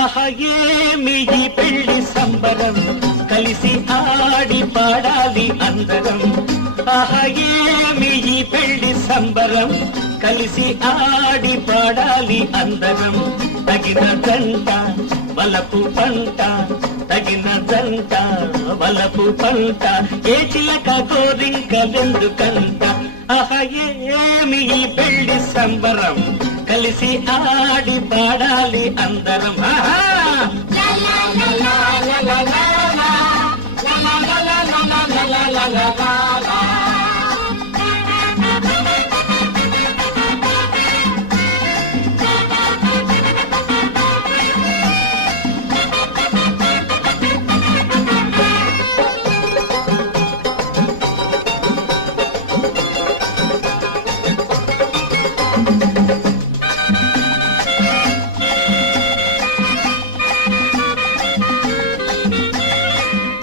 ఆహా ఏమి ఈ పెళ్లి సంబరం కలిసి ఆడి పాడాలి అందరం. ఆహా ఏమి ఈ పెళ్లి సంబరం కలిసి ఆడి పాడాలి అందరం. తగిన జంట వలపు పంట, తగిన జంట వలపు పంట, ఏ చిలక కోరింక వెందుకంట. ఆహా ఏమి ఈ పెళ్లి సంబరం కలిసి ఆడి పాడాలి అందరం.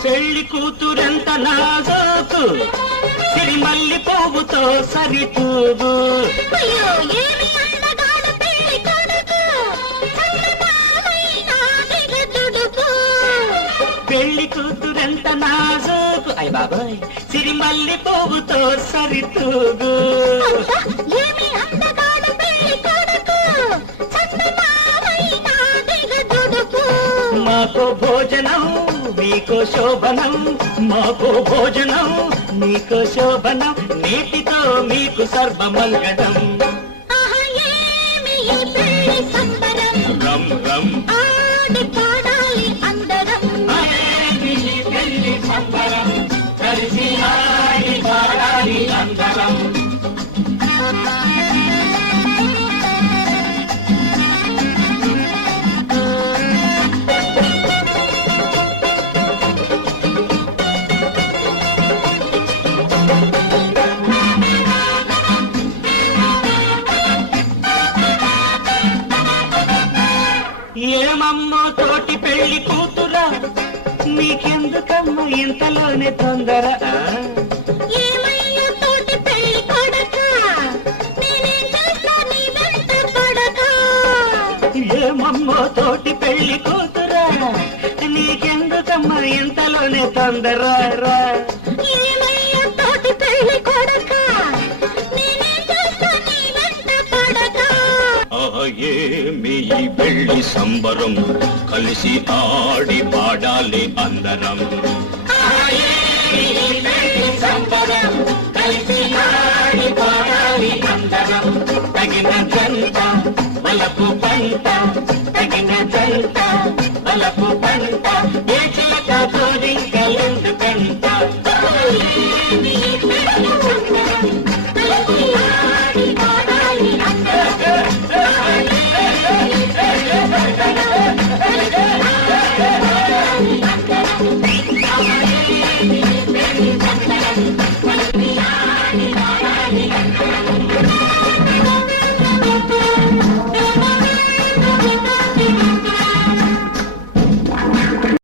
పెళ్లి కూతురెంత నాజోకు, సిరిమల్లి పువ్వుతో సరితూగు. పెళ్లి కూతురెంత నాజోకు, అయ్ బాబాయ్, సిరిమల్లి పువ్వుతో సరితూగు. మాకో భోజనం నీకో శోభనం, మాకో భోజనం నీకో శోభనం, నీటితో మీకు సర్వమంగళం. రమ్ రమ్ ఆడి పాడాలి అందరం. పెళ్లి సంబరం కలిసి ఆడి పాడాలి అందరం. ఏమమ్మో తోటి పెళ్లి కూతురా, నీకెందుకమ్మ ఇంతలోనే తొందర. ఏమమ్మో తోటి పెళ్లి కూతురా, నీకెందుకమ్మ ఇంతలోనే తొందర. ఏమి ఈ పెళ్లి సంబరం కలిసి ఆడి పాడాలి అందరం. తగిన జంట వలపు పంట, తగిన జంట వలపు పంట, ఏ చిలక కోరింక